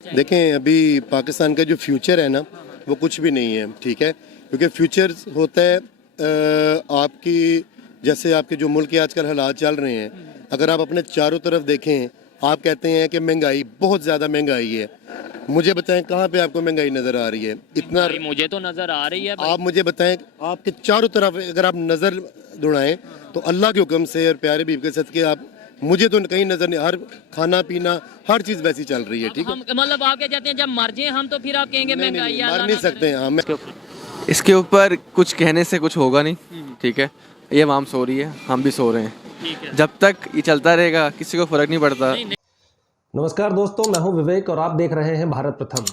देखें अभी पाकिस्तान का जो फ्यूचर है ना वो कुछ भी नहीं है, ठीक है। क्योंकि फ्यूचर होता है आपकी, जैसे आपके जो मुल्क के आजकल हालात चल रहे हैं, अगर आप अपने चारों तरफ देखें, आप कहते हैं कि महंगाई, बहुत ज़्यादा महंगाई है। मुझे बताएं कहाँ पे आपको महंगाई नज़र आ रही है? इतना मुझे तो नज़र आ रही है भाई। आप मुझे बताएं, आपके चारों तरफ अगर आप नज़र दौड़ाएं तो अल्लाह के हुक्म से और प्यारे बीवी के सदके आप, मुझे तो कहीं नजर नहीं, हर खाना पीना हर चीज वैसी चल रही है, ठीक है। मतलब आप क्या चाहते हैं जब मर जाए हम तो फिर आप कहेंगे महंगाई है, मर नहीं सकते हैं हम। इसके ऊपर कुछ कहने से कुछ होगा नहीं, ठीक है। ये आवाम सो रही है, हम भी सो रहे हैं। जब तक ये चलता रहेगा किसी को फर्क नहीं पड़ता। नमस्कार दोस्तों, मैं हूं विवेक और आप देख रहे हैं भारत प्रथम।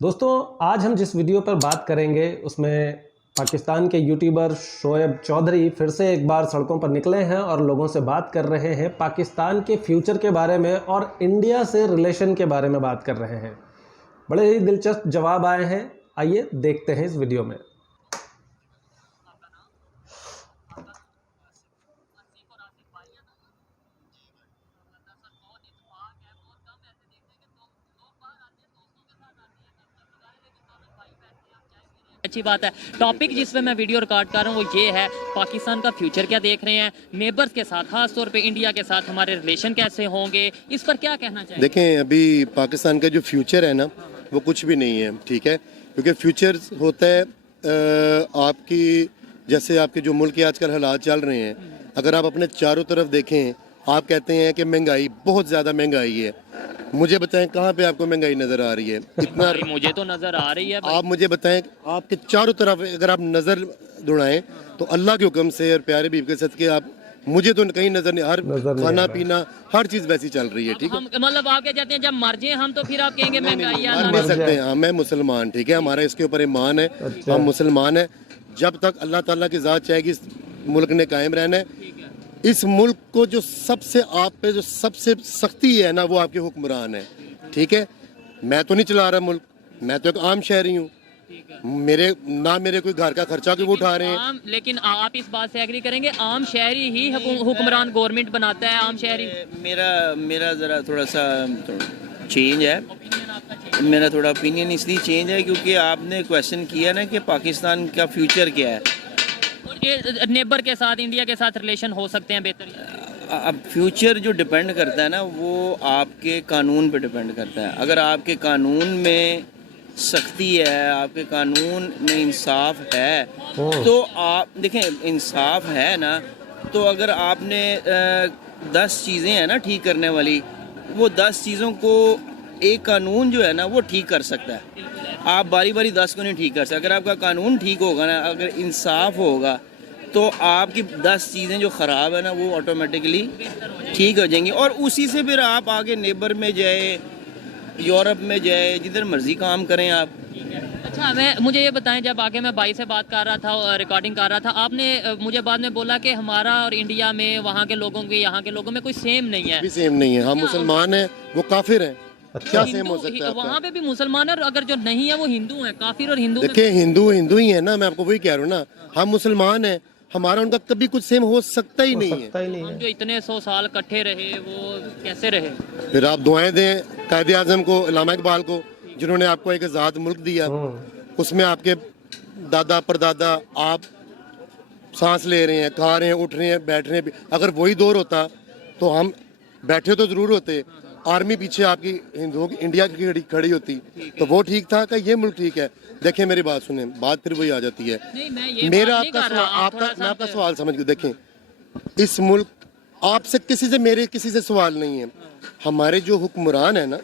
दोस्तों, आज हम जिस वीडियो पर बात करेंगे उसमें पाकिस्तान के यूट्यूबर शोएब चौधरी फिर से एक बार सड़कों पर निकले हैं और लोगों से बात कर रहे हैं पाकिस्तान के फ्यूचर के बारे में और इंडिया से रिलेशन के बारे में बात कर रहे हैं। बड़े ही दिलचस्प जवाब आए हैं, आइए देखते हैं इस वीडियो में। अच्छी बात है। टॉपिक जिस पे मैं वीडियो रिकॉर्ड कर रहा हूँ वो ये है, पाकिस्तान का फ्यूचर क्या देख रहे हैं, नेबर्स के साथ, खास तौर पे इंडिया के साथ हमारे रिलेशन कैसे होंगे, इस पर क्या कहना चाहिए? देखें अभी पाकिस्तान का जो फ्यूचर है ना वो कुछ भी नहीं है, ठीक है। क्योंकि फ्यूचर होता है आपकी, जैसे आपके जो मुल्क के आजकल हालात चल रहे हैं, अगर आप अपने चारों तरफ देखें, आप कहते हैं कि महंगाई, बहुत ज़्यादा महंगाई है। मुझे बताएं कहाँ पे आपको महंगाई नज़र आ रही है? इतना मुझे तो नज़र आ रही है भाई। आप मुझे बताएं, आपके चारों तरफ अगर आप नज़र दौड़ाएं तो अल्लाह के हुक्म से और प्यारे बीवी के सदके आप, मुझे तो कहीं नजर नहीं, हर खाना पीना हर चीज वैसी चल रही है, ठीक है। मतलब आप क्या चाहते हैं जब मर जाए हम तो फिर आप कहेंगे महंगाई है? मर नहीं सकते हैं हम, मैं मुसलमान, ठीक है, हमारा इसके ऊपर ईमान है। हम मुसलमान है, जब तक अल्लाह ताला की ज़ात चाहेगी इस मुल्क ने कायम रहना है। इस मुल्क को जो सबसे आप पे जो सबसे सख्ती है ना वो आपके हुक्मरान है, ठीक है। मैं तो नहीं चला रहा मुल्क, मैं तो एक आम शहरी हूँ। मेरे कोई घर का खर्चा क्यों उठा रहे हैं? लेकिन आप इस बात से एग्री करेंगे, आम शहरी ही हुक्मरान गवर्नमेंट बनाता है, आम शहरी। मेरा ज़रा थोड़ा सा चेंज है, मेरा थोड़ा ओपिनियन इसलिए चेंज है क्योंकि आपने क्वेश्चन किया ना कि पाकिस्तान का फ्यूचर क्या है। नेबर के साथ, इंडिया के साथ रिलेशन हो सकते हैं बेहतर। अब फ्यूचर जो डिपेंड करता है ना वो आपके कानून पे डिपेंड करता है। अगर आपके कानून में सख्ती है, आपके कानून में इंसाफ है, तो आप देखें इंसाफ है ना, तो अगर आपने 10 चीज़ें हैं ना ठीक करने वाली, वो 10 चीज़ों को एक कानून जो है ना वो ठीक कर सकता है। आप बारी बारी 10 को नहीं ठीक कर सकते। अगर आपका कानून ठीक होगा ना, अगर इंसाफ होगा, तो आपकी 10 चीज़ें जो ख़राब है ना वो ऑटोमेटिकली ठीक हो जाएंगी और उसी से फिर आप आगे नेबर में जाए, यूरोप में जाए, जिधर मर्जी काम करें आप। अच्छा, मुझे ये बताएं, जब आगे मैं भाई से बात कर रहा था, रिकॉर्डिंग कर रहा था, आपने मुझे बाद में बोला कि हमारा और इंडिया में, वहाँ के लोगों के यहाँ के लोगों में कोई सेम नहीं है। सेम नहीं है, हम मुसलमान हैं, वो काफिर हैं। क्या सेम हो सकता है? वहाँ पे भी मुसलमान है और अगर जो नहीं है वो हिंदू है, काफिर और हिंदू। देखिए हिंदू ही है ना, मैं आपको वही कह रहा हूँ ना, हम मुसलमान हैं, हमारा उनका कभी कुछ सेम हो सकता ही नहीं है। हम जो इतने 100 साल इकट्ठे रहे वो कैसे रहे? फिर आप दुआएं दें कायदे आजम को, इल्हामा इकबाल को, जिन्होंने आपको एक आज़ाद मुल्क दिया। उसमें आपके दादा परदादा, आप सांस ले रहे हैं, खा रहे हैं, उठ रहे हैं, बैठ रहे हैं। अगर वही दौर होता तो हम बैठे तो जरूर होते, आर्मी पीछे आपकी हिंदुओं की, इंडिया की खड़ी होती, तो वो ठीक था कि ये मुल्क ठीक है? देखिए मेरी बात सुने, बात फिर वही आ जाती है। मेरा मैं आपका सवाल समझ गया। देखें इस मुल्क, आपसे किसी से सवाल नहीं है। हमारे जो हुक्मरान है ना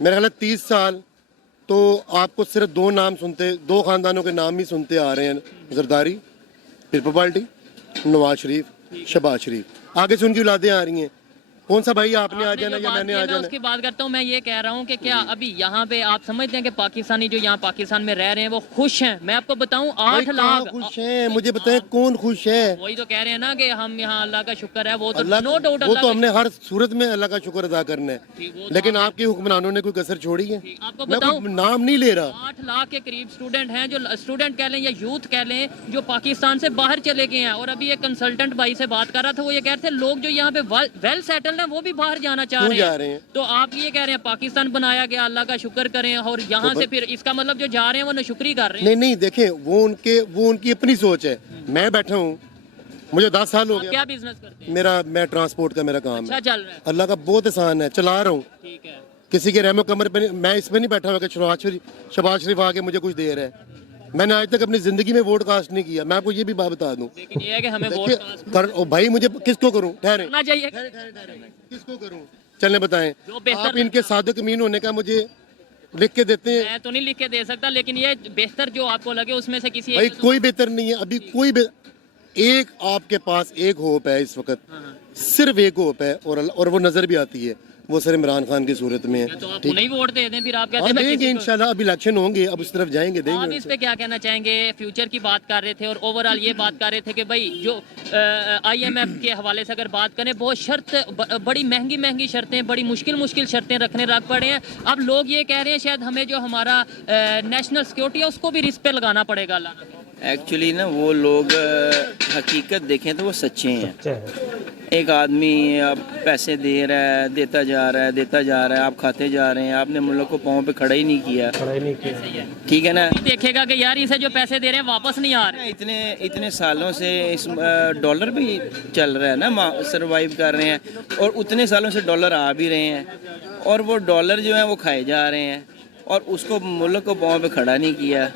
मेरा ख्याल 30 साल तो आपको सिर्फ 2 नाम सुनते, 2 खानदानों के नाम ही सुनते आ रहे हैं, जरदारी, पीपल पार्टी, नवाज शरीफ, शहबाज शरीफ। आगे से उनकी औलादें आ रही हैं। कौन सा भाई आपने आ जाना या मैंने आ जाना? उसकी बात करता हूँ। मैं ये कह रहा हूँ कि क्या अभी यहाँ पे आप समझते हैं कि पाकिस्तानी जो यहाँ पाकिस्तान में रह रहे हैं वो खुश हैं? मैं आपको बताऊँ 8 लाख खुश हैं। मुझे बताएं कौन खुश है? वही तो कह रहे हैं ना कि हम यहाँ अल्लाह का शुक्र है, वो तो नो डाउट, वो तो हमने हर सूरत में अल्लाह का शुक्र अदा करना है, लेकिन आपके हुक्मरानों ने कोई कसर छोड़ी है? आपको बताऊँ, नाम नहीं ले रहा, 8 लाख के करीब स्टूडेंट हैं, जो स्टूडेंट कह लें या यूथ कह लें, जो पाकिस्तान से बाहर चले गए हैं। और अभी एक कंसल्टेंट भाई से बात कर रहा था, वो ये कह रहे थे लोग जो यहाँ पे वेल सेटल चल रहे हैं वो भी बाहर जाना चाह क्यों रहे जा हैं। रहे हैं? तो आप ये कह रहे हैं पाकिस्तान बनाया गया, अल्लाह का शुक्र करें, और यहाँ से फिर इसका मतलब जो जा रहे हैं वो नशुक्री कर रहे हैं। नहीं नहीं, देखें वो उनकी अपनी सोच है। मैं बैठा हूँ, मुझे 10 साल हो आप गया। क्या बिजनेस करते हैं? मैं ट्रांसपोर्ट का मेरा काम अच्छा है। चल रहा है, अल्लाह का बहुत एहसान है, चला रहा हूँ। ठीक है। किसी के रहमो कमर पे नहीं, मैं इसमें नहीं बैठा हुआ कि शबाज शरीफ आके मुझे कुछ दे रहा है। मैंने आज तक अपनी जिंदगी में वोट कास्ट नहीं किया। मैं आपको ये भी बात बता दूं, लेकिन ये है कि हमें वोट कास्ट ओ भाई, मुझे किसको करूं? ठहरे, करना चाहिए। किसको करूं? चलने बताएं। जो बेहतर आप इनके सादिक अमीन होने का मुझे लिख के देते हैं। मैं तो नहीं लिख के दे सकता, लेकिन ये बेहतर जो आपको लगे उसमें से किसी भाई एक कोई बेहतर नहीं है अभी, एक आपके पास एक होप है इस वक्त, सिर्फ एक होप है, और वो नजर भी आती है, वो सर इमरान खान की सूरत में है। तो आप उन्हें ही वोट दे दें, फिर आप कहते हाँ, हैं मैं देंगे किसी को- इंशाल्लाह। अब इलेक्शन होंगे, अब उस तरफ जाएंगे, आप देंगे। इस पे क्या कहना चाहेंगे? फ्यूचर की बात कर रहे थे और ओवरऑल ये बात कर रहे थे कि भाई जो IMF के हवाले से अगर बात करें, बहुत बड़ी महंगी शर्तें, बड़ी मुश्किल शर्तें रखने लग पड़े हैं। अब लोग ये कह रहे हैं शायद हमें जो हमारा नेशनल सिक्योरिटी है उसको भी रिस्क पे लगाना पड़ेगा। अल्लाह ना करे। एक्चुअली ना वो लोग हकीकत देखें तो वो सच्चे हैं। सच्चे हैं। एक आदमी अब पैसे दे रहा है, देता जा रहा है, आप खाते जा रहे हैं, आपने मुल्क को पाँव पे खड़ा ही नहीं किया। पढ़ाई नहीं किया। ठीक है ना? देखेगा कि यार इसे जो पैसे दे रहे हैं वापस नहीं आ रहे। इतने सालों से इस डॉलर भी चल रहा है ना, सरवाइव कर रहे हैं, और उतने सालों से डॉलर आ भी रहे हैं, और वो डॉलर जो है वो खाए जा रहे हैं, और उसको मुल्क को पाँव पे खड़ा नहीं किया।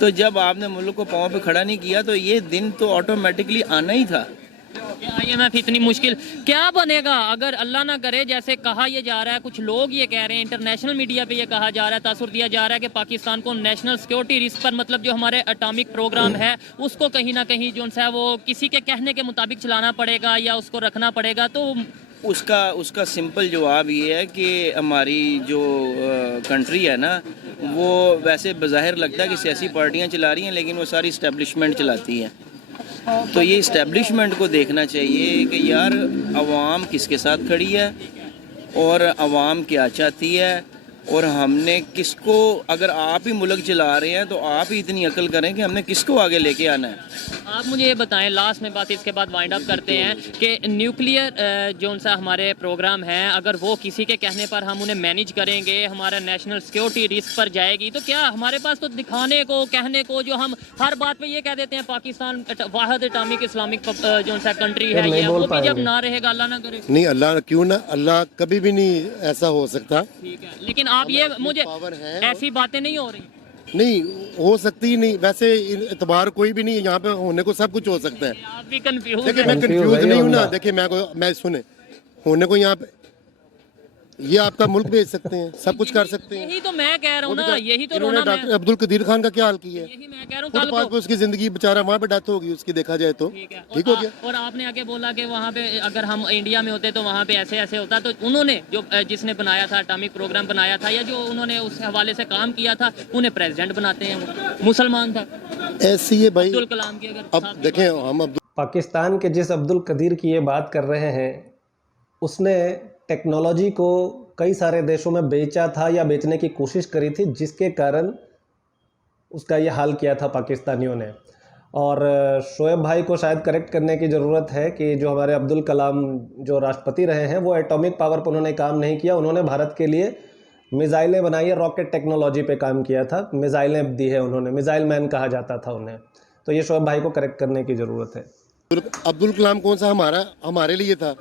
तो जब आपने मुल्क को पाँव पे खड़ा नहीं किया तो ये दिन तो ऑटोमेटिकली आना ही था। IMF इतनी मुश्किल क्या बनेगा अगर अल्लाह ना करे, जैसे कहा यह जा रहा है, कुछ लोग ये कह रहे हैं, इंटरनेशनल मीडिया पे ये कहा जा रहा है, तासुर दिया जा रहा है कि पाकिस्तान को नेशनल सिक्योरिटी रिस्क पर, मतलब जो हमारे एटॉमिक प्रोग्राम है उसको कहीं ना कहीं जो है वो किसी के कहने के मुताबिक चलाना पड़ेगा या उसको रखना पड़ेगा। तो उसका सिंपल जवाब ये है कि हमारी जो कंट्री है ना, वो वैसे बज़ाहिर लगता है कि सियासी पार्टियां चला रही हैं, लेकिन वो सारी इस्टेब्लिशमेंट चलाती है। तो ये इस्टेब्लिशमेंट को देखना चाहिए कि यार अवाम किसके साथ खड़ी है और अवाम क्या चाहती है, और हमने किसको, अगर आप ही मुल्क चला रहे हैं तो आप ही इतनी अकल करें कि हमने किसको आगे लेके आना है। आप मुझे ये बताएं, लास्ट में बात इसके बाद वाइंड अप करते हैं, कि न्यूक्लियर जो सा हमारे प्रोग्राम है, अगर वो किसी के कहने पर हम उन्हें मैनेज करेंगे, हमारा नेशनल सिक्योरिटी रिस्क पर जाएगी, तो क्या हमारे पास तो दिखाने को, कहने को, जो हम हर बात पे ये कह देते हैं पाकिस्तान वाहिद एटॉमिक इस्लामिक जो सा कंट्री है, ये वो भी जब ना रहेगा, अल्लाह ना करे। नहीं, अल्लाह क्यों ना, अल्लाह कभी भी नहीं ऐसा हो सकता। ठीक है, लेकिन आप ये मुझे ऐसी बातें नहीं हो रही। नहीं हो सकती ही नहीं, वैसे इतबार कोई भी नहीं है यहाँ पे, होने को सब कुछ हो सकता है। आप भी कंफ्यूज देखिए मैं कंफ्यूज नहीं हूँ ना, देखिए मैं सुने होने को यहाँ पे ये आपका मुल्क भेज सकते हैं, सब कुछ कर सकते हैं। यही तो मैं कह रहा हूँ ना, यही तो इन्होंने रोना मैं, डॉक्टर अब्दुल कदीर खान का क्या हाल किया है? यही मैं कह रहा हूँ। कल फुटपाथ को पे उसकी जिंदगी बेचारा वहाँ पे डेथ होगी उसकी, देखा जाए तो ठीक है, ठीक हो गया। और आपने आके बोला कि वहाँ पे अगर हम इंडिया में होते तो वहाँ पे ऐसे ऐसे होता, तो उन्होंने जो जिसने बनाया था, एटॉमिक प्रोग्राम बनाया था, या जो उन्होंने उस हवाले से काम किया था, उन्हें प्रेसिडेंट बनाते हैं, वो मुसलमान था। ऐसी है भाई। अब्दुल कलाम की अगर अब देखें हम पाकिस्तान के जिस अब्दुल कदीर की ये बात कर रहे हैं, उसने टेक्नोलॉजी को कई सारे देशों में बेचा था या बेचने की कोशिश करी थी, जिसके कारण उसका ये हाल किया था पाकिस्तानियों ने। और शोएब भाई को शायद करेक्ट करने की ज़रूरत है कि जो हमारे अब्दुल कलाम जो राष्ट्रपति रहे हैं, वो एटॉमिक पावर पर उन्होंने काम नहीं किया, उन्होंने भारत के लिए मिज़ाइलें बनाई है, रॉकेट टेक्नोलॉजी पे काम किया था, मिज़ाइलें दी है उन्होंने, मिज़ाइल मैन कहा जाता था उन्हें। तो ये शोएब भाई को करेक्ट करने की ज़रूरत है। अब्दुल कलाम कौन सा हमारे लिए था,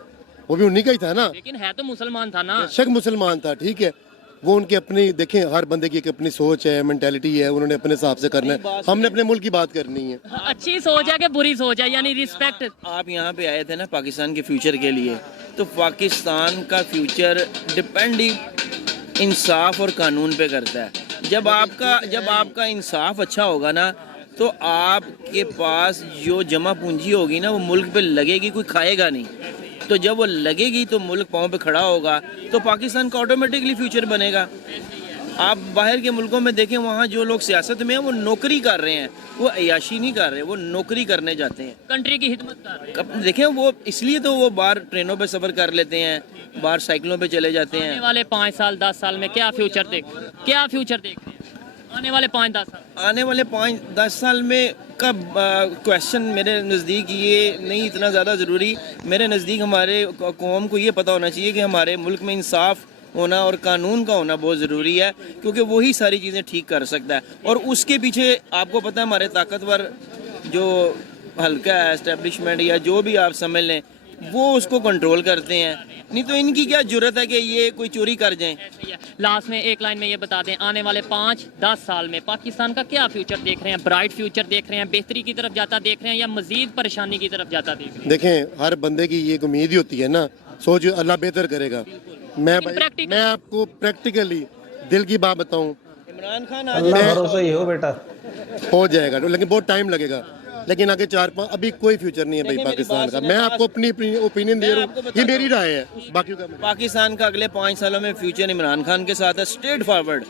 वो भी उन्हीं का ही था ना, लेकिन है तो मुसलमान था ना। शक मुसलमान था, ठीक है। वो उनकी अपनी, देखें हर बंदे की एक अपनी सोच है, मेंटालिटी है, उन्होंने अपने हिसाब से करना है, हमने अपने मुल्क की बात करनी है। अच्छी सोच है कि बुरी सोच है, यानी रिस्पेक्ट। आप यहाँ पे आए थे ना पाकिस्तान के फ्यूचर के लिए, तो पाकिस्तान का फ्यूचर डिपेंड ही इंसाफ और कानून पे करता है। जब आपका इंसाफ अच्छा होगा ना, तो आपके पास जो जमा पूंजी होगी ना, वो मुल्क पे लगेगी, कोई खाएगा नहीं। तो जब वो लगेगी तो मुल्क पाँव पे खड़ा होगा, तो पाकिस्तान का ऑटोमेटिकली फ्यूचर बनेगा। आप बाहर के मुल्कों में देखें, वहाँ जो लोग सियासत में हैं वो नौकरी कर रहे हैं, वो अयाशी नहीं कर रहे, वो नौकरी करने जाते हैं, कंट्री की हिदमत कर रहे हैं। देखें वो इसलिए तो वो बाहर ट्रेनों पे सफ़र कर लेते हैं, बाहर साइकिलों पे चले जाते आने हैं। वाले 5 साल 10 साल में क्या फ्यूचर देख रहे हैं? आने वाले 5-10 साल? आने वाले 5-10 साल में कब क्वेश्चन मेरे नज़दीक ये नहीं इतना ज़्यादा ज़रूरी। मेरे नज़दीक हमारे कौम को ये पता होना चाहिए कि हमारे मुल्क में इंसाफ होना और कानून का होना बहुत ज़रूरी है, क्योंकि वही सारी चीज़ें ठीक कर सकता है। और उसके पीछे आपको पता है हमारे ताकतवर जो हल्का है, एस्टेब्लिशमेंट या जो भी आप समझ लें, वो उसको कंट्रोल करते हैं। नहीं तो इनकी क्या जरूरत है कि ये कोई चोरी कर जाएं। लास्ट में एक लाइन में ये बता दें, आने वाले 5-10 साल में पाकिस्तान का क्या फ्यूचर देख रहे हैं? ब्राइट फ्यूचर देख रहे हैं, बेहतरी की तरफ जाता देख रहे हैं, या मजीद परेशानी की तरफ जाता देख रहे हैं? देखें, हर बंदे की ये एक उम्मीद ही होती है ना, सोच अल्लाह बेहतर करेगा। मैं आपको प्रैक्टिकली दिल की बात बताऊं, इमरान खान अल्लाह भरोसा ही हो बेटा, हो जाएगा, लेकिन बहुत टाइम लगेगा। लेकिन आगे 4-5 अभी कोई फ्यूचर नहीं है भाई पाकिस्तान का। मैं आपको अपनी ओपिनियन दे रहा हूँ, ये मेरी राय है, बाकी का पाकिस्तान का अगले 5 सालों में फ्यूचर इमरान खान के साथ है, स्ट्रेट फॉरवर्ड।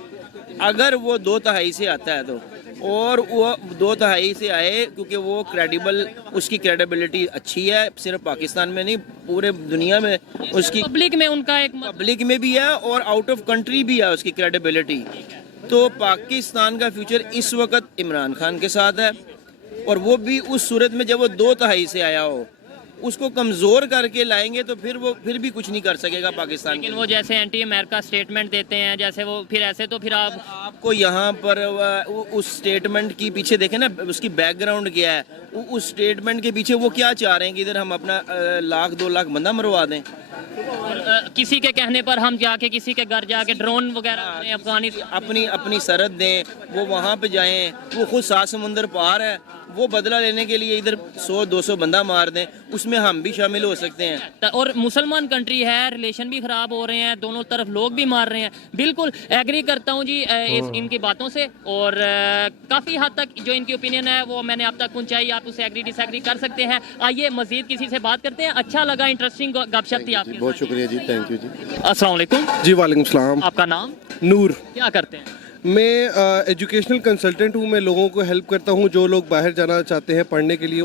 अगर वो 2 तिहाई से आता है तो, और वो 2 तिहाई से आए, क्योंकि वो क्रेडिबल, उसकी क्रेडिबिलिटी अच्छी है, सिर्फ पाकिस्तान में नहीं पूरे दुनिया में उसकी, पब्लिक में उनका एक पब्लिक में भी है और आउट ऑफ कंट्री भी है उसकी क्रेडिबिलिटी। तो पाकिस्तान का फ्यूचर इस वक्त इमरान खान के साथ है, और वो भी उस सूरत में जब वो 2 तिहाई से आया हो। उसको कमज़ोर करके लाएंगे तो फिर भी कुछ नहीं कर सकेगा पाकिस्तान। लेकिन वो जैसे एंटी अमेरिका स्टेटमेंट देते हैं, जैसे वो फिर ऐसे, तो फिर आपको यहाँ पर उस स्टेटमेंट की पीछे देखें ना, उसकी बैकग्राउंड क्या है। उस स्टेटमेंट के पीछे वो क्या चाह रहे हैं कि इधर हम अपना 1-2 लाख बंदा मरवा दें। और किसी के कहने पर हम जाके किसी के घर जाके ड्रोन वगैरह अपनी अपनी सरहद दें, वो वहाँ पे जाएं। वो खुद 7 समुंदर पार है, वो बदला लेने के लिए इधर 100-200 बंदा मार दें, उसमें हम भी शामिल हो सकते हैं। और मुसलमान कंट्री है, रिलेशन भी खराब हो रहे हैं, दोनों तरफ लोग भी मार रहे हैं। बिल्कुल एग्री करता हूँ जी इनकी बातों से, और काफ़ी हद तक जो इनकी ओपिनियन है वो मैंने आप तक पहुँचाई। आप उसे एग्री डिसएग्री कर सकते हैं। आइए मजीद किसी से बात करते हैं। अच्छा लगा, इंटरेस्टिंग गपशप थी आपकी। बहुत शुक्रिया जी, थैंक यू जी। अस्सलाम वालेकुम जी वालेकुम सलाम। आपका नाम? नूर। क्या करते हैं? मैं एजुकेशनल कंसल्टेंट हूँ। मैं लोगों को हेल्प करता हूँ जो लोग बाहर जाना चाहते हैं पढ़ने के लिए,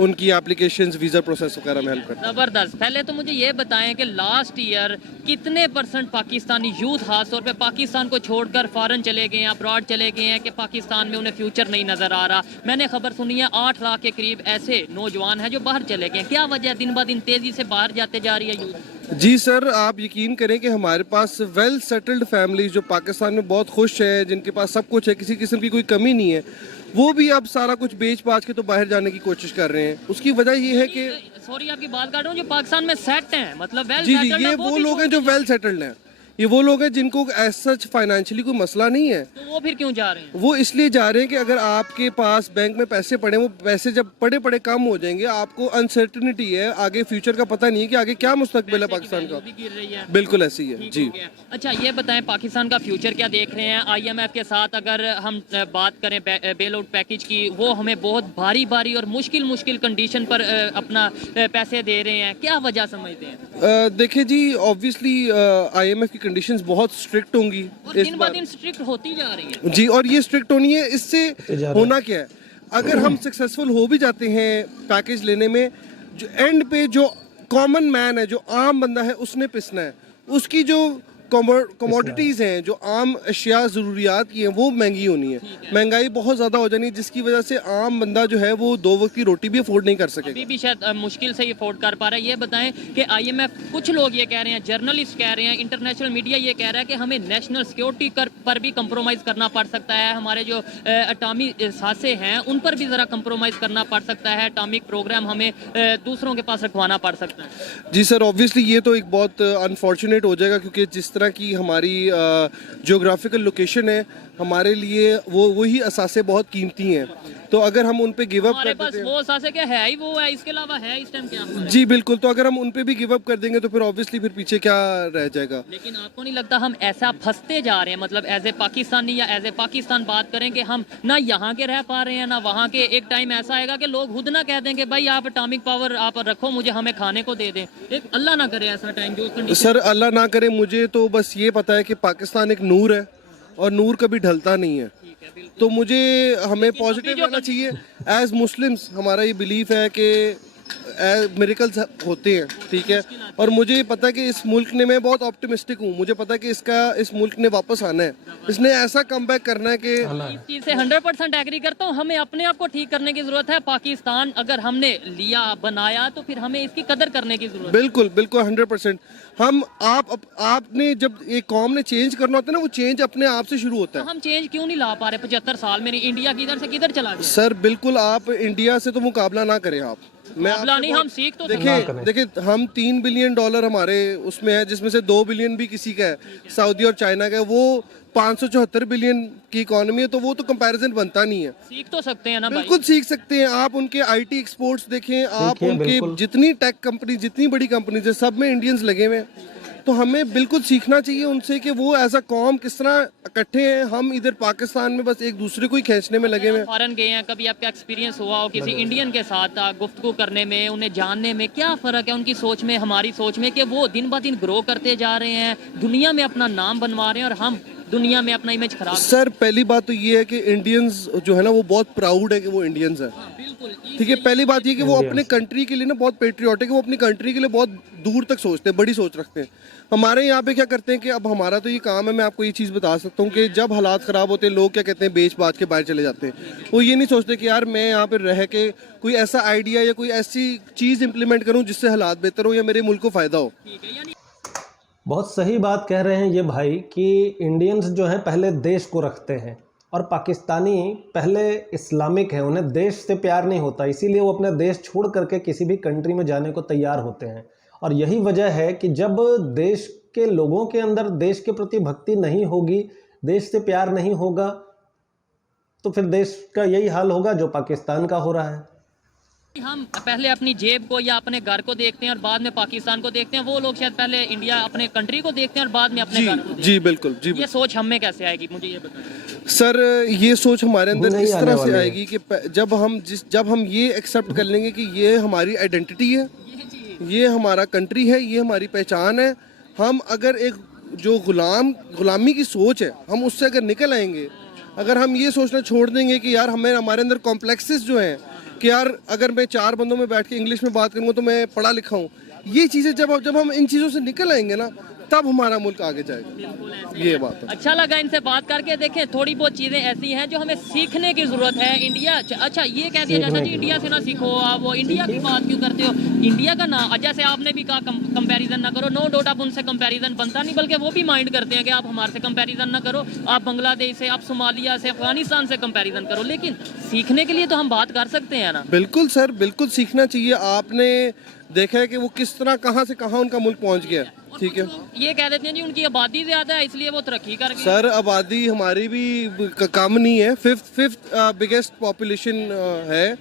उनकी एप्लीकेशंस, वीज़ा प्रोसेस वगैरह में हेल्प करता हूँ। ज़बरदस्त। पहले तो मुझे ये बताएं कि लास्ट ईयर कितने % पाकिस्तानी यूथ खास तौर पे पाकिस्तान को छोड़कर फ़ॉरेन चले गए हैं, अब्रॉड चले गए हैं कि पाकिस्तान में उन्हें फ्यूचर नहीं नज़र आ रहा। मैंने खबर सुनी है 8 लाख के करीब ऐसे नौजवान हैं जो बाहर चले गए हैं। क्या वजह, दिन ब दिन तेज़ी से बाहर जाते जा रही है यूथ? जी सर, आप यकीन करें कि हमारे पास वेल सेटल्ड फैमिलीज जो पाकिस्तान में बहुत खुश है, जिनके पास सब कुछ है, किसी किस्म की कोई कमी नहीं है, वो भी अब सारा कुछ बेच बाच के तो बाहर जाने की कोशिश कर रहे हैं। उसकी वजह ये है कि, सॉरी आपकी बात काट रहा हूँ, जो पाकिस्तान में सेट हैं, मतलब वेल जी सेटल्ड ये हैं, वो लोग हैं जो वेल सेटल्ड हैं। ये वो लोग हैं जिनको एज सच फाइनेंशियली कोई मसला नहीं है। तो वो फिर क्यों जा रहे हैं? वो इसलिए जा रहे हैं कि अगर आपके पास बैंक में पैसे पड़े, वो पैसे जब पड़े कम हो जाएंगे, आपको अनसर्टिनिटी है, आगे फ्यूचर का पता नहीं है कि आगे क्या मुस्तकबिल है पाकिस्तान का। भी गिर रही है। बिल्कुल ऐसी है जी। अच्छा ये बताएं, पाकिस्तान का फ्यूचर क्या देख रहे हैं? IMF के साथ अगर हम बात करें बेल आउट पैकेज की, वो हमें बहुत भारी और मुश्किल कंडीशन पर अपना पैसे दे रहे हैं। क्या वजह समझते हैं? देखिए जी, ऑब्वियसली IMF की कंडीशंस बहुत स्ट्रिक्ट होंगी और दिन ब दिन स्ट्रिक्ट होती जा रही है जी, और ये स्ट्रिक्ट होनी है। इससे होना क्या है, अगर हम सक्सेसफुल हो भी जाते हैं पैकेज लेने में, जो एंड पे जो कॉमन मैन है, जो आम बंदा है, उसने पिसना है। उसकी जो कमोडिटीज़ हैं, जो आम अशिया ज़रूरियात की हैं, वो महंगी होनी है। महंगाई बहुत ज़्यादा हो जानी है, जिसकी वजह से आम बंदा जो है वो 2 वक्त की रोटी भी अफोर्ड नहीं कर सकेगा। अभी भी शायद मुश्किल से ये अफोर्ड कर पा रहा है। ये बताएं कि IMF, कुछ लोग ये कह रहे हैं, जर्नलिस्ट कह रहे हैं, इंटरनेशनल मीडिया ये कह रहा है कि हमें नेशनल सिक्योरिटी पर भी कंप्रोमाइज़ करना पड़ सकता है। हमारे जो अटामिक सासे हैं उन पर भी ज़रा कंप्रोमाइज़ करना पड़ सकता है। अटामिक प्रोग्राम हमें दूसरों के पास रखवाना पड़ सकता है। जी सर, ऑब्वियसली ये तो एक बहुत अनफॉर्चुनेट हो जाएगा, क्योंकि जिस तरह की हमारी जियोग्राफिकल लोकेशन है, हमारे लिए वही असासे बहुत कीमती हैं। तो अगर हम उन पे गिव अप कर देते हैं, वो असासे क्या है ही वो है, इसके अलावा है इस टाइम क्या? जी बिल्कुल, तो अगर हम उन पे भी गिव अप कर देंगे तो फिर ऑब्वियसली फिर पीछे क्या रह जाएगा। लेकिन आपको नहीं लगता हम ऐसा फंसते जा रहे हैं, मतलब एज ए पाकिस्तानी या एज ए पाकिस्तान बात करें कि हम ना यहाँ के रह पा रहे हैं ना वहाँ के। एक टाइम ऐसा आएगा कि लोग खुद ना कह दें कि भाई आप एटॉमिक पावर आप रखो, मुझे हमें खाने को दे दें। एक अल्लाह ना करे ऐसा टाइम जो सर, अल्लाह ना करे। मुझे तो बस ये पता है कि पाकिस्तान एक नूर है और नूर कभी ढलता नहीं है। तो मुझे हमें पॉजिटिव रहना चाहिए। एज मुस्लिम्स हमारा ये बिलीफ है कि मिरेकल्स होते हैं, ठीक है। और मुझे ये पता है कि इस मुल्क ने, मैं बहुत ऑप्टिमिस्टिक हूँ, मुझे पता है कि इस मुल्क ने वापस आना है, इसने ऐसा कमबैक करना है कि इस चीज़ से 100% एग्री करता हूँ। हमें अपने आप को ठीक करने की जरूरत है। पाकिस्तान अगर हमने लिया बनाया तो फिर हमें इसकी कदर करने की जरूरत है। बिल्कुल बिल्कुल 100%। हम आपने जब एक कौम ने चेंज करना होता है ना, वो चेंज अपने आप से शुरू होता है। हम चेंज क्यों नहीं ला पा रहे 75 साल में? इंडिया किधर से किधर चला गया? सर बिल्कुल, आप इंडिया से तो मुकाबला ना करें आप। मुकाबला नहीं, हम सीख तो देखिए हम $3 बिलियन हमारे उसमें है, जिसमें से 2 बिलियन भी किसी का है, सऊदी और चाइना का है। वो 574 बिलियन की इकोनॉमी है, तो वो तो कंपैरिजन बनता नहीं है। सीख तो सकते हैं ना भाई। बिल्कुल सीख सकते हैं। आप उनके आईटी एक्सपोर्ट्स देखें, आप उनके जितनी टेक कंपनी, जितनी बड़ी कंपनीज है, सब में इंडियंस लगे हुए हैं। तो हमें बिल्कुल सीखना चाहिए उनसे कि वो एज अ कौम किस तरह इकट्ठे हैं। हम इधर पाकिस्तान में बस एक दूसरे को ही खींचने में लगे हुए हैं। फॉरेन गए हैं, कभी आपका एक्सपीरियंस हुआ हो किसी इंडियन के साथ गुफ्तगू करने में, उन्हें जानने में क्या फ़र्क है उनकी सोच में हमारी सोच में, कि वो दिन ब दिन ग्रो करते जा रहे हैं, दुनिया में अपना नाम बनवा रहे हैं और हम दुनिया में अपना इमेज खराब। सर पहली बात तो ये है कि इंडियंस जो है ना, वो बहुत प्राउड है कि वो इंडियंस है। बिल्कुल ठीक है, पहली बात ये कि वो अपने कंट्री के लिए ना बहुत पेट्रियाटिक है, वो अपनी कंट्री के लिए बहुत दूर तक सोचते हैं, बड़ी सोच रखते हैं। हमारे यहाँ पे क्या करते हैं कि अब हमारा तो ये काम है, मैं आपको ये चीज़ बता सकता हूँ कि जब हालात ख़राब होते हैं, लोग क्या कहते हैं, बेच बाच के बाहर चले जाते हैं। वो ये नहीं सोचते कि यार मैं यहाँ पे रह के कोई ऐसा आइडिया या कोई ऐसी चीज़ इंप्लीमेंट करूँ जिससे हालात बेहतर हो या मेरे मुल्क को फ़ायदा हो। बहुत सही बात कह रहे हैं ये भाई कि इंडियंस जो हैं पहले देश को रखते हैं और पाकिस्तानी पहले इस्लामिक है, उन्हें देश से प्यार नहीं होता, इसीलिए वो अपना देश छोड़ करके किसी भी कंट्री में जाने को तैयार होते हैं। और यही वजह है कि जब देश के लोगों के अंदर देश के प्रति भक्ति नहीं होगी, देश से प्यार नहीं होगा, तो फिर देश का यही हाल होगा जो पाकिस्तान का हो रहा है। हम पहले अपनी जेब को या अपने घर को देखते हैं और बाद में पाकिस्तान को देखते हैं। वो लोग शायद पहले इंडिया अपने कंट्री को देखते हैं और बाद में अपने घर को देखते हैं। जी बिल्कुल, जी ये सोच हम में कैसे आएगी, मुझे ये बताएं। सर ये सोच हमारे अंदर इस तरह से आएगी कि जब हम ये एक्सेप्ट कर लेंगे कि ये हमारी आइडेंटिटी है, ये हमारा कंट्री है, ये हमारी पहचान है। हम अगर एक जो गुलामी की सोच है, हम उससे अगर निकल आएंगे, अगर हम ये सोचना छोड़ देंगे कि यार हमारे अंदर कॉम्प्लेक्सेस जो हैं कि यार अगर मैं 4 बंदों में बैठ के इंग्लिश में बात करूंगा तो मैं पढ़ा लिखा हूँ, ये चीज़ें जब हम इन चीज़ों से निकल आएंगे ना, तब हमारा मुल्क आगे जाएगा। ये बात है। अच्छा लगा इनसे बात करके। देखें थोड़ी बहुत चीज़ें ऐसी हैं जो हमें सीखने की ज़रूरत है। इंडिया, अच्छा ये कह दिया जाता है इंडिया से ना सीखो, आप वो इंडिया की बात क्यों करते हो? इंडिया का ना, जैसे आपने भी कहा कंपैरिजन ना करो, नो डाउट आप उनसे कंपैरिजन बनता नहीं, बल्कि वो भी माइंड करते हैं कि आप हमारे से कंपैरिजन ना करो, आप बांग्लादेश से, आप सोमालिया से, अफगानिस्तान से कंपैरिजन करो। लेकिन सीखने के लिए तो हम बात कर सकते हैं ना। बिल्कुल सर, बिल्कुल सीखना चाहिए। आपने देखा है कि वो किस तरह कहाँ से कहाँ उनका मुल्क पहुँच गया, ठीक है। ये कह देते हैं जी उनकी आबादी ज्यादा है इसलिए वो तरक्की कर गए। सर आबादी हमारी भी कम नहीं है, फिफ्थ बिगेस्ट पॉपुलेशन है,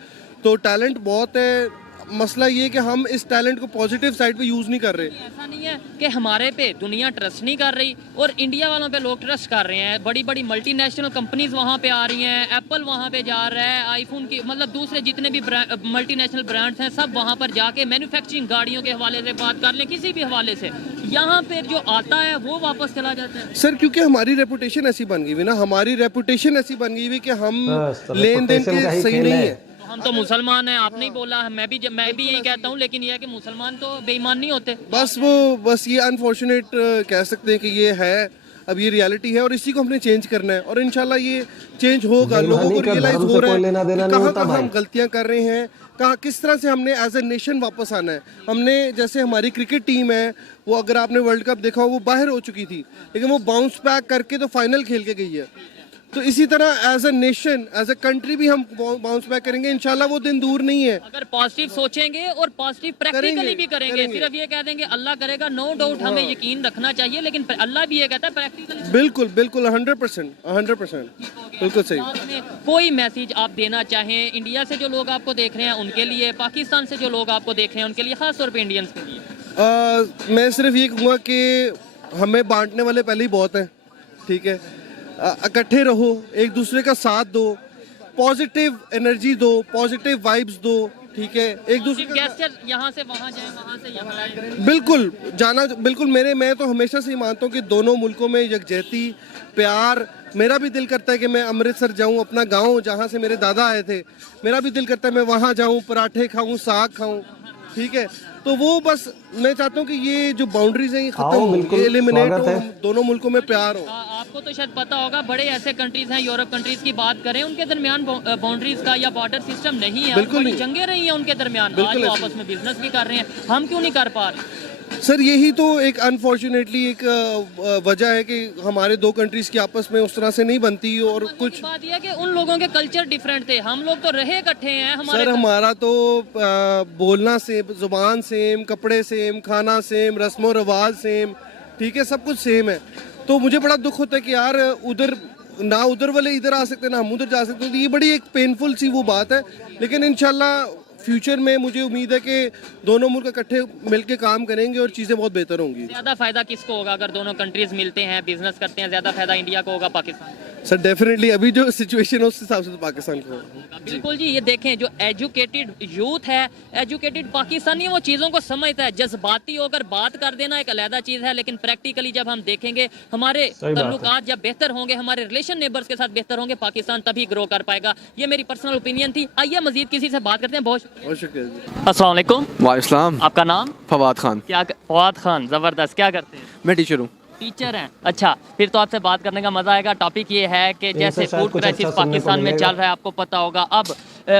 तो टैलेंट बहुत है। मसला ये कि हम इस टैलेंट को पॉजिटिव साइड पे यूज़ नहीं कर रहे। ऐसा नहीं है कि हमारे पे दुनिया ट्रस्ट नहीं कर रही और इंडिया वालों पे लोग ट्रस्ट कर रहे हैं। बड़ी बड़ी मल्टीनेशनल कंपनीज वहाँ पे आ रही हैं, एप्पल वहाँ पे जा रहा है, आईफोन की मतलब दूसरे जितने भी मल्टीनेशनल ब्रांड्स हैं सब वहाँ पर जाके मैन्युफैक्चरिंग, गाड़ियों के हवाले से बात कर लें, किसी भी हवाले से, यहाँ पे जो आता है वो वापस चला जाता है। सर क्योंकि हमारी रेपुटेशन ऐसी बन गई हुई ना, हमारी रेपुटेशन ऐसी बन गई हुई कि हम लेन देन के सही नहीं है। हम तो मुसलमान हैं, आपने ही बोला है, मैं भी यही कहता हूँ, लेकिन यह है कि मुसलमान तो बेईमान नहीं होते। बस ये अनफॉर्चुनेट कह सकते हैं कि ये है, अब ये रियलिटी है और इसी को हमने चेंज करना है और इंशाल्लाह ये चेंज होगा। लोगों को रियलाइज हो रहा है कहाँ हम गलतियाँ कर रहे हैं, कहाँ किस तरह से हमने एज ए नेशन वापस आना है। हमने जैसे हमारी क्रिकेट टीम है, वो अगर आपने वर्ल्ड कप देखा हो, वो बाहर हो चुकी थी, लेकिन वो बाउंस बैक करके तो फाइनल खेल के गई है। तो इसी तरह as a nation, as a country भी हम बाउंस बैक करेंगे, इंशाल्लाह वो दिन दूर नहीं है। अगर पॉजिटिव सोचेंगे और पॉजिटिव प्रैक्टिकली भी करेंगे। सिर्फ ये कह देंगे अल्लाह करेगा, नो डाउट हमें यकीन रखना चाहिए, लेकिन अल्लाह भी ये कहता है प्रैक्टिकली। बिल्कुल बिल्कुल 100% बिल्कुल सही। कोई मैसेज आप देना चाहें इंडिया से जो लोग आपको देख रहे हैं उनके लिए, पाकिस्तान से जो लोग आपको देख रहे हैं उनके लिए, खास तौर पे इंडियंस के लिए? मैं सिर्फ ये कहूँगा कि हमें बांटने वाले पहले ही बहुत हैं, ठीक है। इकट्ठे रहो, एक दूसरे का साथ दो, पॉजिटिव एनर्जी दो, पॉजिटिव वाइब्स दो, ठीक है। एक दूसरे का यहाँ से वहाँ जाए, वहाँ से यहाँ आए, बिल्कुल जाना, बिल्कुल। मैं तो हमेशा से ही मानता हूँ कि दोनों मुल्कों में यकजहती, प्यार। मेरा भी दिल करता है कि मैं अमृतसर जाऊँ, अपना गाँव जहाँ से मेरे दादा आए थे, मेरा भी दिल करता है मैं वहाँ जाऊँ, पराठे खाऊँ, साग खाऊँ, ठीक है, तो वो बस मैं चाहता हूँ कि ये जो बाउंड्रीज हैं ये खत्म आओ, हो, बिल्कुल, ये एलिमिनेट स्वागत हो, है। दोनों मुल्कों में प्यार हो। आपको तो शायद पता होगा, बड़े ऐसे कंट्रीज हैं, यूरोप कंट्रीज की बात करें, उनके दरमियान बाउंड्रीज का या बॉर्डर सिस्टम नहीं है। बिल्कुल बड़ी नहीं। जंगें रही हैं उनके दरमियान, आज बिल्कुल वो ऐसे आपस में बिजनेस भी कर रहे हैं, हम क्यों नहीं कर पा रहे? सर यही तो एक अनफॉर्चुनेटली एक वजह है कि हमारे दो कंट्रीज की आपस में उस तरह से नहीं बनती। और कुछ बात यह है कि उन लोगों के कल्चर डिफरेंट थे, हम लोग तो रहे इकट्ठे हैं। हमारे सर हमारा तो बोलना सेम, जुबान सेम, कपड़े सेम, खाना सेम, रस्मो रवाज सेम, ठीक है, सब कुछ सेम है। तो मुझे बड़ा दुख होता है कि यार उधर ना उधर वाले इधर आ सकते ना हम उधर जा सकते, तो ये बड़ी एक पेनफुल सी वो बात है। लेकिन इंशाल्लाह फ्यूचर में मुझे उम्मीद है कि दोनों मुल्क इकट्ठे मिलके काम करेंगे और चीज़ें बहुत बेहतर होंगी। ज्यादा फायदा किसको होगा अगर दोनों कंट्रीज मिलते हैं, बिजनेस करते हैं? ज्यादा फायदा इंडिया को होगा, पाकिस्तान? सर डेफिनेटली अभी जो सिचुएशन है उस हिसाब से तो पाकिस्तान को बिल्कुल जी। ये देखें, जो एजुकेटेड यूथ है, एजुकेटेड पाकिस्तानी, वो चीज़ों को समझता है। जज्बाती होकर बात कर देना एक अलग चीज़ है, लेकिन प्रैक्टिकली जब हम देखेंगे हमारे तल्लुकात जब बेहतर होंगे, हमारे रिलेशन नेबर्स के साथ बेहतर होंगे, पाकिस्तान तभी ग्रो कर पाएगा। ये मेरी पर्सनल ओपिनियन थी। आइए मजीद किसी से बात करते हैं। बहुत शुक्रिया जी। अस्सलाम वालेकुम। वालेकुम। आपका नाम? फवाद खान। क्या? फवाद खान, ज़बरदस्त। क्या करते हैं? मैं टीचर हूँ। टीचर हैं, अच्छा। फिर तो आपसे बात करने का मज़ा आएगा। टॉपिक ये है कि जैसे शायद फूड कुछ क्राइसिस अच्छा सुनने को पाकिस्तान में मिलेगा। चल रहा है, आपको पता होगा। अब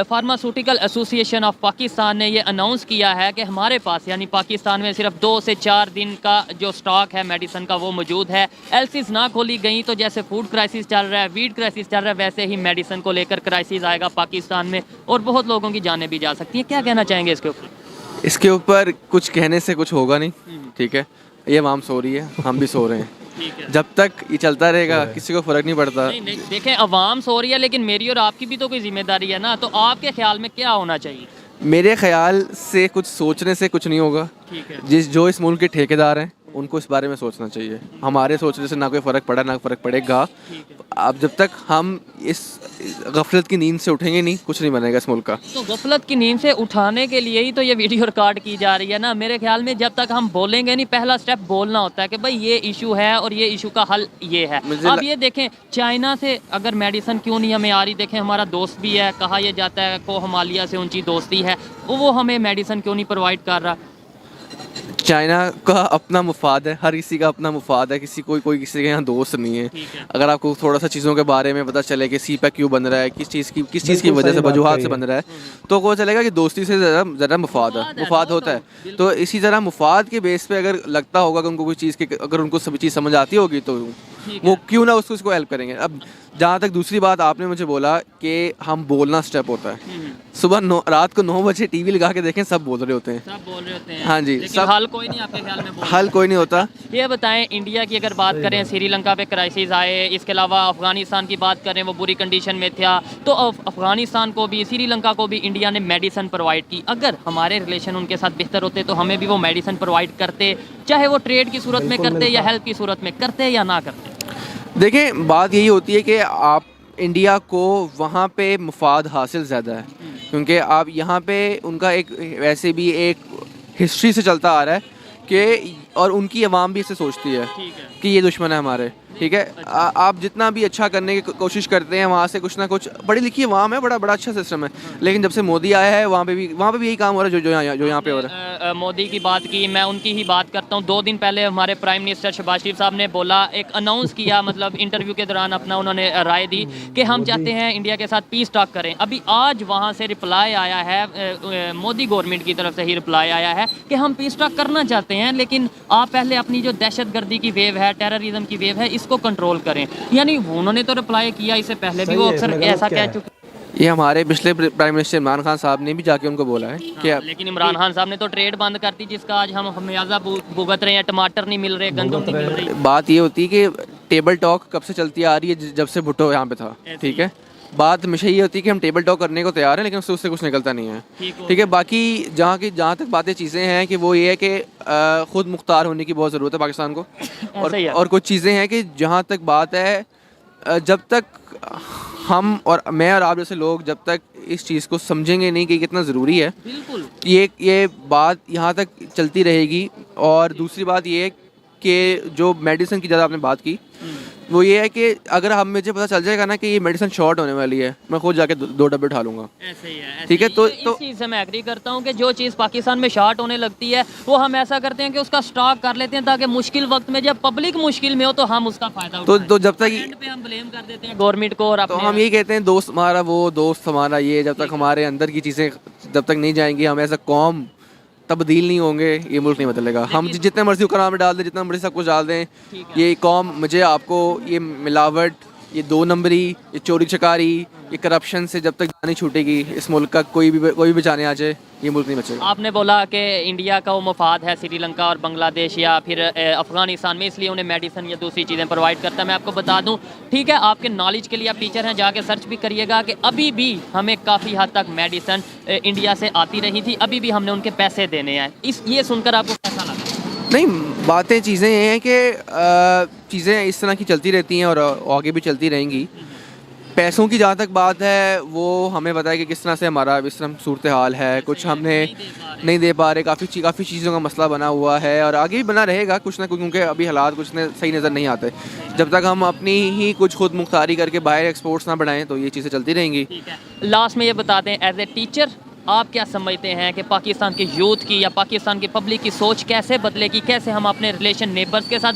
फार्मास्यूटिकल एसोसिएशन ऑफ पाकिस्तान ने ये अनाउंस किया है कि हमारे पास यानी पाकिस्तान में सिर्फ 2 से 4 दिन का जो स्टॉक है मेडिसिन का वो मौजूद है। एलसीज ना खोली गई तो जैसे फूड क्राइसिस चल रहा है, वीट क्राइसिस चल रहा है, वैसे ही मेडिसिन को लेकर क्राइसिस आएगा पाकिस्तान में और बहुत लोगों की जानें भी जा सकती हैं। क्या कहना चाहेंगे इसके ऊपर? इसके ऊपर कुछ कहने से कुछ होगा नहीं, ठीक है। ये आवाम सो रही है, हम भी सो रहे हैं। ठीक है। जब तक ये चलता रहेगा किसी को फर्क नहीं पड़ता। नहीं नहीं, देखें, अवाम सो रही है, लेकिन मेरी और आपकी भी तो कोई जिम्मेदारी है ना। तो आपके ख्याल में क्या होना चाहिए? मेरे ख्याल से कुछ सोचने से कुछ नहीं होगा। ठीक है। जो इस मुल्क के ठेकेदार हैं उनको इस बारे में सोचना चाहिए। हमारे सोचने से ना कोई फ़र्क पड़ा ना फ़र्क पड़ेगा। अब जब तक हम इस गफलत की नींद से उठेंगे नहीं, कुछ नहीं बनेगा इस मुल्क का। तो गफलत की नींद से उठाने के लिए ही तो ये वीडियो रिकॉर्ड की जा रही है ना। मेरे ख्याल में जब तक हम बोलेंगे नहीं, पहला स्टेप बोलना होता है कि भाई ये इशू है और ये इशू का हल ये है। अब ये देखें, चाइना से अगर मेडिसिन क्यों नहीं हमें आ रही? देखें, हमारा दोस्त भी है, कहा यह जाता है को हिमालय से उनकी दोस्ती है, वो हमें मेडिसिन क्यों नहीं प्रोवाइड कर रहा? चाइना का अपना मुफाद है, हर किसी का अपना मुफाद है, किसी कोई किसी के यहाँ दोस्त नहीं है। अगर आपको थोड़ा सा चीज़ों के बारे में पता चले कि सीपैक क्यों बन रहा है, किस चीज़ की वजह से, वजूहात से बन रहा है, तो वो चलेगा कि दोस्ती से ज़रा मुफाद होता है। तो इसी तरह मुफाद के बेस पे अगर लगता होगा कि उनको कोई चीज़ की, अगर उनको सभी चीज़ समझ आती होगी तो वो क्यों ना उसको हेल्प करेंगे। अब जहाँ तक दूसरी बात आपने मुझे बोला कि हम बोलना स्टेप होता है, सुबह रात को 9 बजे टीवी लगा के देखें, सब बोल रहे होते हैं। सब बोल रहे होते हैं। हाँ जी, लेकिन हल कोई नहीं आपके ख्याल में? हल कोई नहीं होता। ये बताएं, इंडिया की अगर बात करें, श्रीलंका पे क्राइसिस आए, इसके अलावा अफगानिस्तान की बात करें, वो बुरी कंडीशन में था, तो अफगानिस्तान को भी, श्रीलंका को भी इंडिया ने मेडिसिन प्रोवाइड की। अगर हमारे रिलेशन उनके साथ बेहतर होते तो हमें भी वो मेडिसिन प्रोवाइड करते, चाहे वो ट्रेड की सूरत में करते या हेल्प की सूरत में करते या ना करते। देखें, बात यही होती है कि आप इंडिया को वहाँ पे मुफाद हासिल ज़्यादा है, क्योंकि आप यहाँ पे उनका एक वैसे भी एक हिस्ट्री से चलता आ रहा है कि, और उनकी आवाम भी इससे सोचती है कि ये दुश्मन है हमारे, ठीक है। आप जितना भी अच्छा करने की कोशिश करते हैं, वहाँ से कुछ ना कुछ, पढ़ी लिखी आवाम है, बड़ा अच्छा सिस्टम है, लेकिन जब से मोदी आया है वहाँ पे भी यही काम हो रहा है जो यहाँ पे हो रहा है। मोदी की बात की, मैं उनकी ही बात करता हूँ। 2 दिन पहले हमारे प्राइम मिनिस्टर शहबाज शरीफ साहब ने बोला, एक अनाउंस किया, मतलब इंटरव्यू के दौरान अपना उन्होंने राय दी कि हम चाहते हैं इंडिया के साथ पीस टॉक करें। अभी आज वहाँ से रिप्लाई आया है, मोदी गवर्नमेंट की तरफ से ही रिप्लाई आया है कि हम पीस टॉक करना चाहते हैं, लेकिन आप पहले अपनी जो दहशतगर्दी की वेव है, टेररिज्म की वेव है, इसको कंट्रोल करें। यानी उन्होंने तो रिप्लाई किया, इससे पहले भी वो अक्सर ऐसा कह चुके। ये हमारे पिछले प्राइम मिनिस्टर इमरान खान साहब ने भी जाके उनको बोला है कि लेकिन इमरान खान साहब ने तो ट्रेड बंद कर दी, जिसका आज हम खमियाजा भुगत रहे हैं। टमाटर नहीं मिल रहे, गंदम नहीं मिल रही। बात ये होती है कि टेबल टॉक कब से चलती आ रही है, जब से भुट्टो यहाँ पे था, ठीक है। बात हमेशा ये होती है कि हम टेबल टॉक करने को तैयार हैं, लेकिन उससे कुछ निकलता नहीं है, ठीक है। बाकी जहाँ तक बातें चीज़ें हैं कि वो ये है कि ख़ुद मुख्तार होने की बहुत ज़रूरत है पाकिस्तान को, और कुछ चीज़ें हैं कि जहाँ तक बात है, जब तक हम और मैं और आप जैसे लोग जब तक इस चीज़ को समझेंगे नहीं कि कितना ज़रूरी है, बिल्कुल ये बात यहाँ तक चलती रहेगी। और दूसरी बात ये है कि जो मेडिसिन की ज़्यादा आपने बात की, वो ये है कि अगर हम मुझे पता चल जाएगा ना कि ये मेडिसिन शॉर्ट होने वाली है, मैं खुद जाके 2 डब्बे उठा लूँगा। ऐसे ही है, ठीक है, तो इस चीज़ से मैं एग्री करता हूँ कि जो चीज़ पाकिस्तान में शॉर्ट होने लगती है वो हम ऐसा करते हैं कि उसका स्टॉक कर लेते हैं, ताकि मुश्किल वक्त में जब पब्लिक मुश्किल में हो तो हम उसका फायदा उठाएं। तो जब तक एंड पे हम ब्लेम कर देते हैं गवर्नमेंट को और तो अपने हम यही कहते हैं, दोस्त हमारा वो, दोस्त हमारा ये, जब तक हमारे अंदर की चीज़ें जब तक नहीं जाएंगी, हम एज अ कौम तब्दील नहीं होंगे, ये मुल्क नहीं बदलेगा। हम जितने मर्जी हुक्मरान में डाल दें, जितना मर्जी सब कुछ डाल दें, ये कौम मुझे आपको ये मिलावट, ये 2 नंबरी, ये चोरी चकारी, ये करप्शन से जब तक जानी छूटेगी, इस मुल्क का कोई भी बचाने आ जाए, ये मुल्क नहीं बचेगा। आपने बोला कि इंडिया का वो मफाद है श्रीलंका और बांग्लादेश या फिर अफगानिस्तान में, इसलिए उन्हें मेडिसिन या दूसरी चीज़ें प्रोवाइड करता है। मैं आपको बता दूं, ठीक है, आपके नॉलेज के लिए आप टीचर हैं, जाके सर्च भी करिएगा कि अभी भी हमें काफ़ी हद तक मेडिसिन इंडिया से आती रही थी, अभी भी हमने उनके पैसे देने हैं। ये सुनकर आपको कैसा लगा? नहीं, बातें चीज़ें ये हैं कि चीज़ें इस तरह की चलती रहती हैं और आगे भी चलती रहेंगी। पैसों की जहाँ तक बात है, वो हमें पता है कि किस तरह से हमारा इस तरह सूरत हाल है, कुछ हमने नहीं दे पा रहे, काफ़ी चीज़ों का मसला बना हुआ है और आगे भी बना रहेगा कुछ ना कुछ, क्योंकि अभी हालात कुछ सही नज़र नहीं आते। जब तक हम अपनी ही कुछ खुद मुख्तारी करके बाहर एक्सपोर्ट्स ना बढ़ाएं तो ये चीज़ें चलती रहेंगी। ठीक है, लास्ट में ये बता दें, एज ए टीचर आप क्या समझते हैं कि पाकिस्तान के यूथ की या पाकिस्तान की पब्लिक की सोच कैसे बदलेगी, कैसे हम अपने रिलेशन नेबर्स के साथ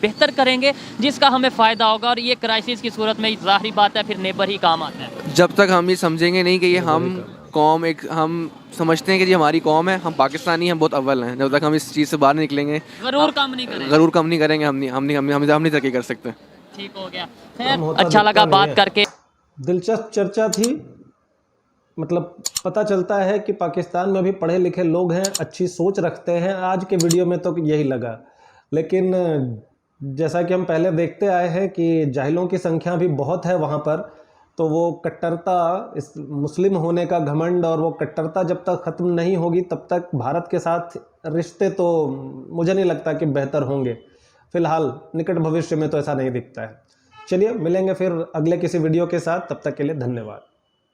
बेहतर करेंगे जिसका हमें फ़ायदा होगा? और ये क्राइसिस की सूरत में ज़ाहिर बात है फिर नेबर ही काम आता है। जब तक हम ये समझेंगे नहीं कि ये हम कौम हम समझते हैं कि ये हमारी कौम है, हम पाकिस्तानी, हम बहुत अव्वल हैं, जब तक हम इस चीज़ से बाहर निकलेंगे, ज़रूर कम नहीं करेंगे, ज़रूर कम नहीं करेंगे, हम नहीं तरक्की कर सकते। ठीक हो गया, अच्छा लगा बात करके। दिलचस्प चर्चा थी। मतलब पता चलता है कि पाकिस्तान में भी पढ़े लिखे लोग हैं, अच्छी सोच रखते हैं। आज के वीडियो में तो यही लगा, लेकिन जैसा कि हम पहले देखते आए हैं कि जाहिलों की संख्या भी बहुत है वहाँ पर, तो वो कट्टरता, इस मुस्लिम होने का घमंड और वो कट्टरता जब तक ख़त्म नहीं होगी तब तक भारत के साथ रिश्ते तो मुझे नहीं लगता कि बेहतर होंगे। फ़िलहाल निकट भविष्य में तो ऐसा नहीं दिखता है। चलिए मिलेंगे फिर अगले किसी वीडियो के साथ, तब तक के लिए धन्यवाद।